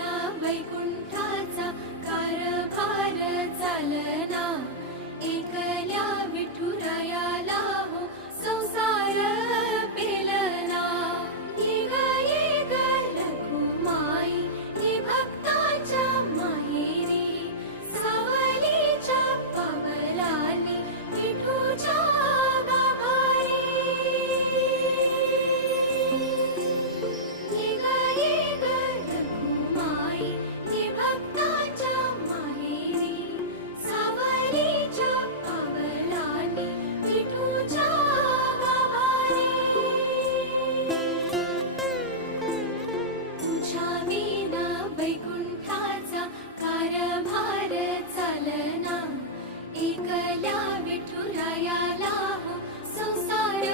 विना वैकुंठाचा कारभार चालना, एकल्या विठुरायाला हो संसार पेलना। ये ग रखुमाई हे भक्ताच्या माहेरी, सावलीच्या पावलांनी विठूच्या गाभारी। ये ग रखुमाई हे भक्ताच्या माहेरी, सावलीच्या पावलांनी विठूच्या गाभारी। तुझ्या विना वैकुंठाचा कारभार चालना, एकल्या विठुरायाला हो संसार